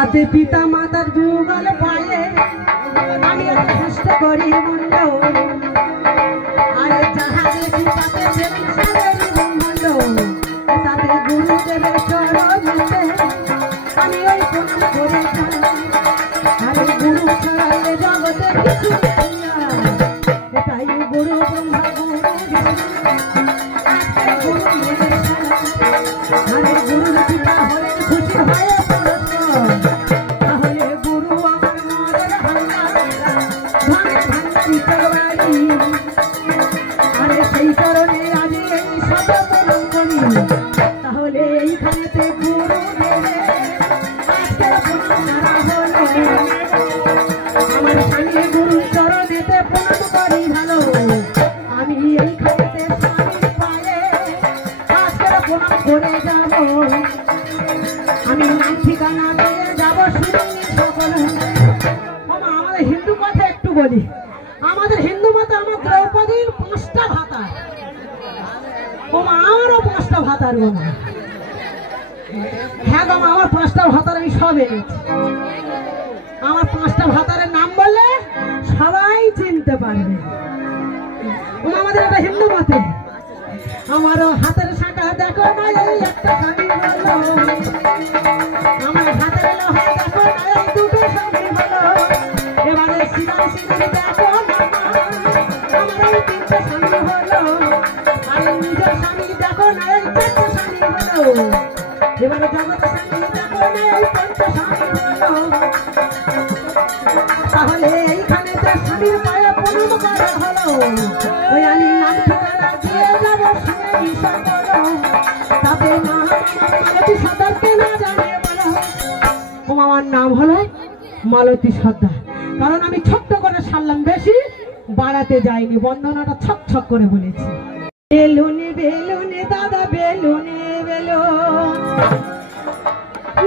তাতে পিতা মাতার যুগল পায়ে আমি চেষ্ট করি মন্ড আরে যাহা দেখি তাতে মন্ড তাতে গুরুদেবের চরণেতে আমি ওই প্রণাম করে আরে গুরু ছাড়ালে জগতে কিছু এটাই গুরু ব্রহ্মা গুরু আরে গুরুর পিতা হলেন খুশি হয়ে তাহলে গুরু আমার মনের ভান্ডারি আরে সেই কারণে আমি এই শব্দ প্রণাম করি তাহলে এইখানেতে গুরু আজকের প্রণাম করা হলো আমার স্বামী গুরুর চরণেতে প্রণাম করি ভালো আমি এইখানেতে স্বামীর পায়ে আজকের প্রণাম করে যাব আমি নাম ঠিকানা দিয়ে যাবো সকলে আমাদের হিন্দু কথা একটু বলি আমাদের হিন্দু মতে আমার দ্রৌপদীর 5টা ভাতা আমারও 5টা ভাতার গোমা হ্যাঁ গোমা আমার 5টা ভাতার আমি সব এনেছি আমার 5টা ভাতারের নাম বললে সবাই চিনতে পারবে আমাদের একটা হিন্দু মতে আমারও হাতের শাখা দেখো না এই একটা স্বামী বলো আমার হাতের লোহা দেখো না এই দুটো স্বামী বলো এবারে সিনার সিনার দেখো আমার এই 3টে স্বামী হলো আর নিজের স্বামী দেখো না এই 4টে স্বামী হলো এবারে জগৎ স্বামী দেখো না এই 5টে স্বামী হলো তাহলে এইখানে তো স্বামীর পায়ে প্রণাম করা হলো ওই আমি নাম ঠিকানা দিয়ে যাবো তাতে না মালতী সর্দারকে না জানে বলো আমার নাম হলো মালতী সর্দার কারণ আমি ছোট্ট করে সারলাম বেশি বাড়াতে যাইনি বন্দনাটা ছক ছক করে বলেছি বেলুনে বেলুনে দাদা বেলুনে বেলুন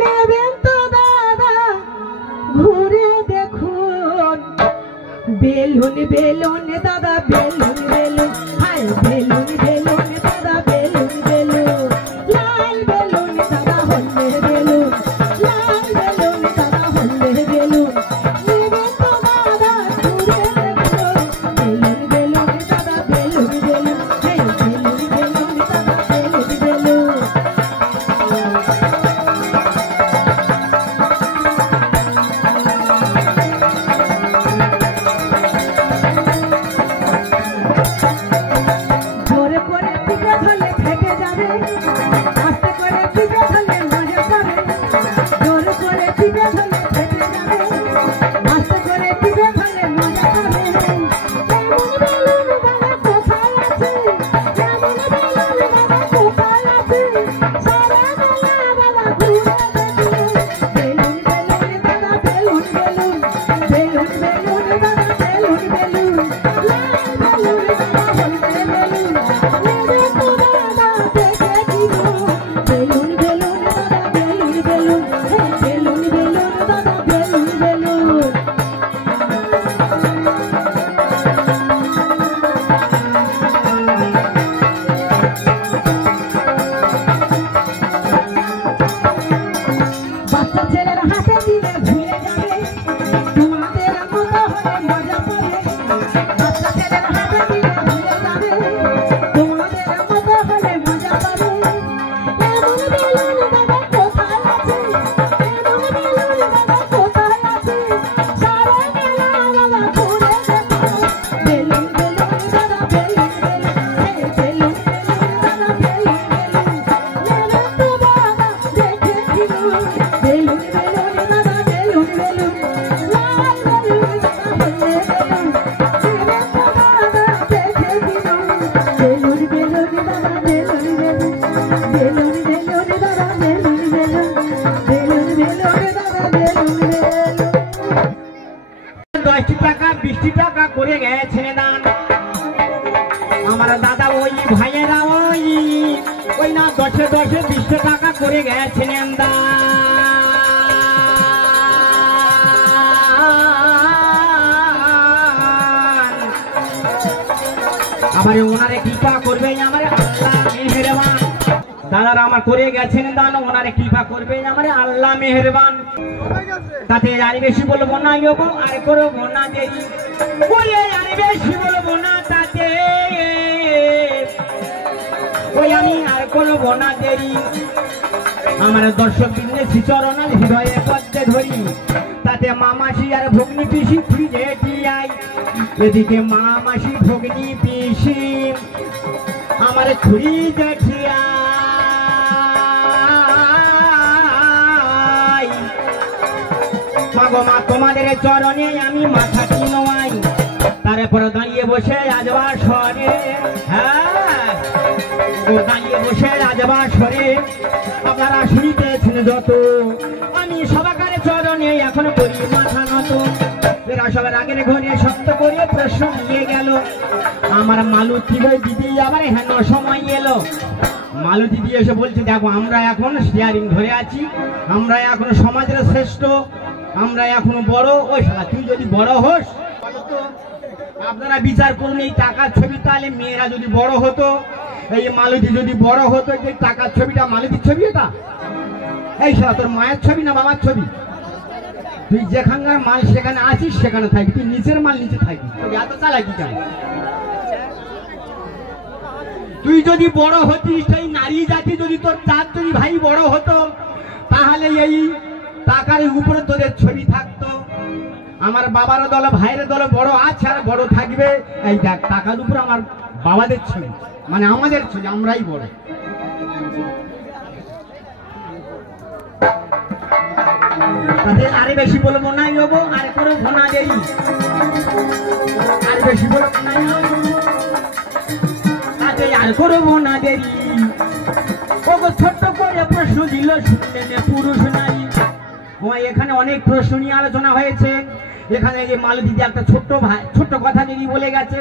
নেবেন তো দাদা ঘুরে দেখুন বেলুন বেলুন দাদা বেলুন বেলুন হায় বেলুন বেলুন দাদা বেলুন বেলুন লাল বেলুন দাদা হলে বেলুন লাল বেলুন দাদা হলে বেলুন নেবেন তো দাদা ঘুরে দেখুন বেলুন বেলুন দাদা বেলুন বেলুন হায় বেলুন বেলুন দাদা বেলুন বেলুন আমারে ওনারে কৃপা করবে আমারে আল্লাহ মেহেরবান দাদারা আমার করে গেছেন দান ওনারে কৃপা করবে আমারে আল্লাহ মেহেরবান তাতে আর বেশি বলবো না গো, আর করবো না দেরি। ওই আর বেশি বলবো না তাতে, ওই আমি আর করবো না দেরি। আমার দর্শক বিন্দেশি চরণাল হৃদয়ে পদ্মে ধরি, তাতে মা মাসি আর ভগ্নি পিসি ফ্রিজে টিয়াই। এদিকে মা মাসি ভগ্নি পিসি আমার ফ্রিজে টিয়াই। মাগো মা তোমাদের চরণে আমি মাথাটি নোয়াই, তারপর দাঁড়িয়ে বসে আজবা সরে, হ্যাঁ দাঁড়িয়ে বসে আজবা সরে আপনারা শুনিতেছেন যত, আমি সবাকার চরণে এখন করি মাথা নত। এরা সবার আগের ঘরে শক্ত করে প্রশ্ন দিয়ে গেল, আমার মালতী দিদি আবার হেন সময় এলো। মালতী দিদি এসে বলছে, দেখো আমরা এখন শেয়ারিং ধরে আছি, আমরা এখন সমাজের শ্রেষ্ঠ, আমরা এখনো বড়। ওই শালা তুই যদি বড় হোস, আপনারা বিচার করুন এই টাকার ছবি, তাহলে মেয়েরা যদি বড় হতো, এই মালতী যদি বড় হতো, যে টাকার ছবিটা মালতীর ছবি, এটা এই শালা তোর মায়ের ছবি না বাবার ছবি? তুই যেখানকার মাল সেখানে আছিস সেখানে থাকবি, তুই নিচের মাল নিচে থাকবি, এত চালাকি চাই। তুই যদি বড় হতিস, সেই নারী জাতি যদি তোর চার যদি ভাই বড় হতো, তাহলে এই টাকার উপরে তোদের ছবি থাকতো। আমার বাবার দল ভাইয়ের দল বড় আছে আর বড় থাকবে, এই দেখ টাকার উপর আমার বাবাদের ছবি, মানে আমাদের ছবি, আমরাই বড়। তাদের আরে বেশি বলবো না গো, আর করবো না দেরি, আর বেশি বলবো না, তাদের আর করবো না দেরি। ওগো ছোট্ট করে প্রশ্ন দিল, শুনলেন পুরুষ নারী। এখানে অনেক প্রশ্ন নিয়ে আলোচনা হয়েছে। এখানে যে মালতী দিদি একটা ছোট্ট কথা দিদি বলে গেছে,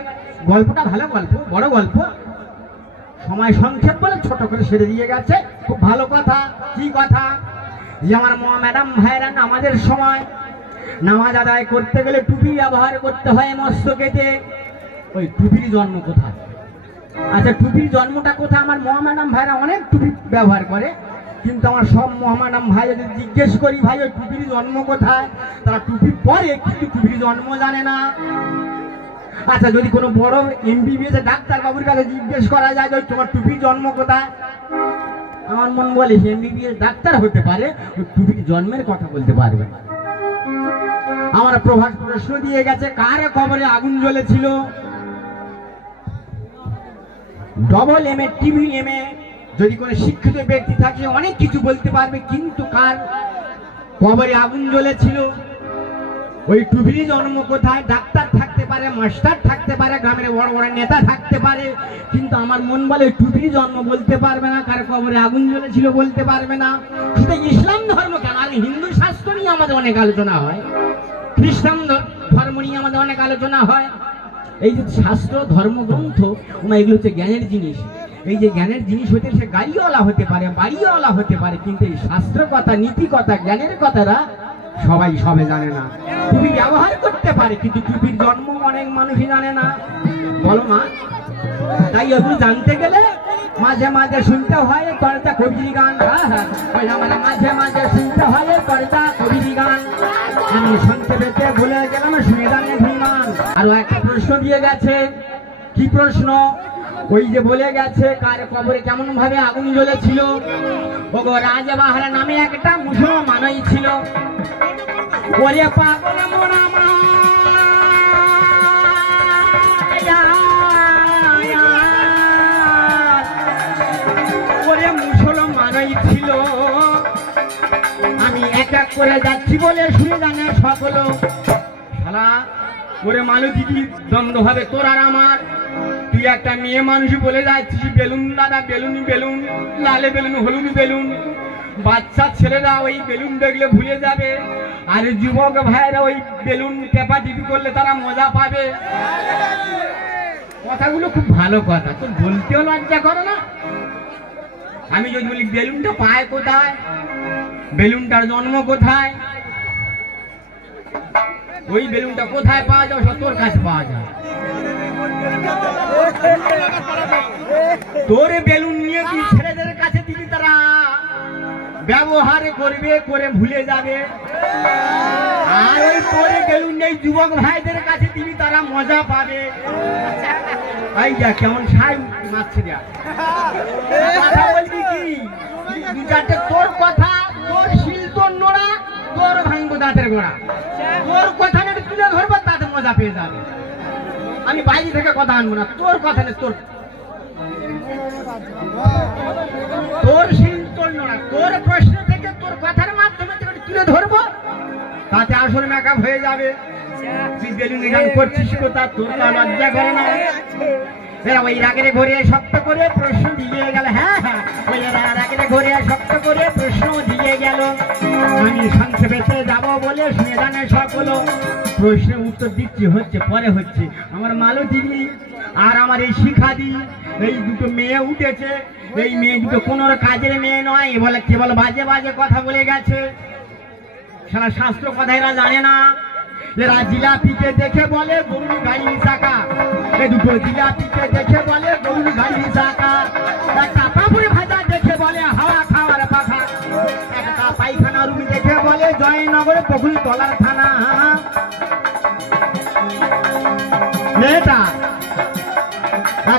গল্পটা ভালো গল্প, বড় গল্প, সময় সংক্ষেপ বলে ছোট করে সেরে দিয়ে গেছে, খুব ভালো কথা। কি কথা? যে আমার মা ম্যাডাম ভাইরা নামাজের সময় নামাজ আদায় করতে গেলে টুপি ব্যবহার করতে হয় মস্তকেতে। ওই টুপির জন্ম কোথায়? আচ্ছা টুপির জন্মটা কোথায়? আমার মা ম্যাডাম ভাইরা অনেক টুপি ব্যবহার করে, কিন্তু আমার সব মহামাডাম ভাই যদি জিজ্ঞেস করি ভাই ওই টুপির জন্ম কোথায়, তারা টুপি পরে কিন্তু টুপির জন্ম জানে না। আচ্ছা যদি কোনো বড় এমবিবিএস ডাক্তার বাবুর কাছে জিজ্ঞেস করা যায় যে তোমার টুপির জন্ম কোথায়, আমার মন বলে এমবিবিএস ডাক্তার হতে পারে, ওই টুপির জন্মের কথা বলতে পারবে না। আমার প্রভাস প্রশ্ন দিয়ে গেছে, কার কবরে আগুন জ্বলেছিল? Double M A TV M A যদি কোনো শিক্ষিত ব্যক্তি থাকে অনেক কিছু বলতে পারবে, কিন্তু কার কবরে আগুন জ্বলেছিল? ওই টুপির জন্ম কোথায়? ডাক্তার থাকতে পারে, মাস্টার থাকতে পারে, গ্রামের বড় বড় নেতা থাকতে পারে, কিন্তু আমার মন বলে টুপির জন্ম বলতে পারবে না, কার কবরে আগুন জ্বলেছিল বলতে পারবে না। শুধু ইসলাম ধর্ম কেন, আর হিন্দু শাস্ত্র নিয়ে আমাদের অনেক আলোচনা হয়, খ্রিস্টান ধর্ম নিয়ে আমাদের অনেক আলোচনা হয়। এই যে শাস্ত্র ধর্মগ্রন্থ, এগুলো হচ্ছে জ্ঞানের জিনিস। এই যে জ্ঞানের জিনিস হতে সে গাড়িওয়ালা হতে পারে, বাড়িওয়ালা হতে পারে, কিন্তু এই শাস্ত্র কথা, নীতি কথা, জ্ঞানের কথাটা সবাই সবে জানে না। টুপি ব্যবহার করতে পারে, কিন্তু টুপির জন্ম অনেক মানুষই জানে না। বলো মা, তাই এগুলো জানতে গেলে মাঝে মাঝে শুনতে হয় কর্তা কবির গান। মাঝে মাঝে শুনতে হয় কর্তা কবির গান। আমি শুনতে পেতে ভুলে গেলাম, শুনে জানে ভিমান। আরো একটা প্রশ্ন দিয়ে গেছে, কি প্রশ্ন? ওই যে বলে গেছে কার কবরে কেমন ভাবে আগুন জ্বলেছিল। ওগো রাজবাহারা নামে একটা মুসলমানই ছিল। ওরে পাগল মোরা মা, ওরে মুসলমানই ছিল। আমি এক এক করে যাচ্ছি বলে শুনে জানে সকল। শালা ওরে মালতী দিদি দ্বন্দ্ব হবে তোর আর আমার। তুই একটা মেয়ে মানুষ বলে যাচ্ছিস বেলুন দাদা, বেলুন বেলুন, লালে বেলুন, হলুদ বেলুন। বাচ্চা ছেলেরা ওই বেলুন দেখলে ভুলে যাবে, আর যুবক ভাইরা ওই বেলুন টেপা টিপি করলে তারা মজা পাবে। কথাগুলো খুব ভালো কথা, তো বলতেও লজ্জা করো না? আমি যদি বলি বেলুনটা পায় কোথায়, বেলুনটার জন্ম কোথায়, ওই বেলুনটা কোথায় পাওয়া যায়? তোর কাছে পাওয়া যায়। তোর বেলুন নিয়ে তুই ছেলেদের কাছে দিবি, তারা ব্যবহার করবে, করে ভুলে যাবে। আর ওই পরে গেলুন এই যুবক ভাইদের কাছে দিবি, তারা মজা পাবে। এই যা কেমন সাই মারছে দেয়া। কথা বলবি কি? দু চারটে তোর কথা, তোর শিল, তোর নোড়া, তোর ভাঙবো দাঁতের গোড়া। তোর কথা না তুলে ধরবো, তাতে মজা পেয়ে যাবে। আমি বাইরে থেকে কথা আনবো না, তোর কথা নেই। তোর শিল, তোর নোড়া, তোর প্রশ্ন থেকে, তোর কথার মাধ্যমে তুলে ধরবো, তাতে আসল মেকআপ হয়ে যাবে। তুই বেলুনি গান করছিস কোথা? তোর তো লজ্জা করে না? ওই রাগের ঘরে শক্ত করে প্রশ্ন দিয়ে গেল। হ্যাঁ হ্যাঁ, ওই রাগের ঘরে শক্ত করে প্রশ্ন দিয়ে গেল। আমি সংক্ষেপে যাবো বলে শুনে জানে সকল প্রশ্নের উত্তর দিচ্ছি, হচ্ছে পরে হচ্ছে। আমার মালতীদি আর আমার এই শিখাদি, এই দুটো মেয়ে উঠেছে। এই মেয়ে দুটো কোনো কাজের মেয়ে নয়, বলে কেবল বাজে বাজে কথা বলে গেছে। সারা শাস্ত্র কথা এরা জানে না। এরা জিলাপিকে দেখে বলে গরুর গাড়ির চাকা। এই দুটো জিলাপিকে দেখে বলে গরুর গাড়ির চাকা। একটা পাপড়ি ভাজা দেখে বলে হাওয়া খাওয়ার পাখা। একটা পায়খানা রুম দেখে বলে জয়নগর পুকুর তলার থানা। মেয়েটা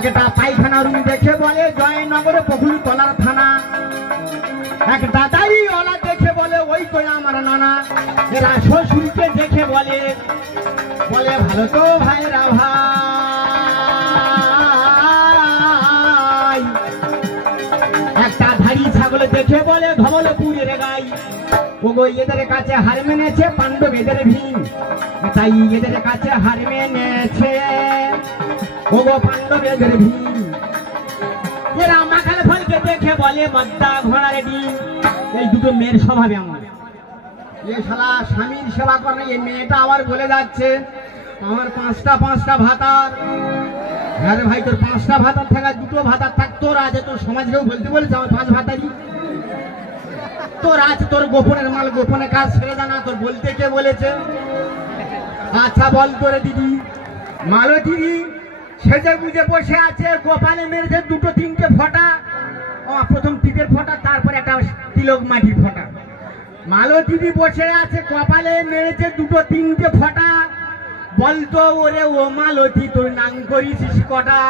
একটা পায়খানা রুম দেখে বলে জয়নগর পুকুর তলার থানা। একটা দাড়িওয়ালা দেখে বলে ওই তো আমার নানা। এরা শ্বশুরকে দেখে বলে ভালো তো ভাইরা ভাই। একটা ধাড়ি ছাগল দেখে বলে ধবলপুরের গাই। ওগো এদের কাছে হার মেনেছে পাণ্ডব এদের ভীম, তাই এদের কাছে হার মেনেছে ওগো পাণ্ডব এদের ভীম। এরা মাখাল ফলকে দেখে বলে মদ্দা ঘোড়ার ডিম। এই দুটো মেয়ের স্বভাব এমন। এই শালা স্বামীর সেবা করে। এই মেয়েটা আবার বলে যাচ্ছে আমার পাঁচটা ভাতার। আরে ভাই, তোর পাঁচটা ভাতার থাকা দুটো ভাতার থাক, তোর আছে। তোর সমাজ কেউ বলতে বলেছে আমার 5 ভাতারই? তোর আছে, তোর গোপনের মাল গোপনে কাজ ছেড়ে জানা, তোর বলতে কে বলেছে? আচ্ছা বল তোরে দিদি। মালতীদি সেজে বুঝে বসে আছে, কপালে মেরেছে 2-3টে ফোঁটা। প্রথম টিপের ফোঁটা, তারপর একটা তিলক মাটির ফোঁটা। মালতীদি বসে আছে, কপালে মেরেছে 2-3টে ফোঁটা। বলতো ওরে ও মালতী, তোর নাম করিস কটা?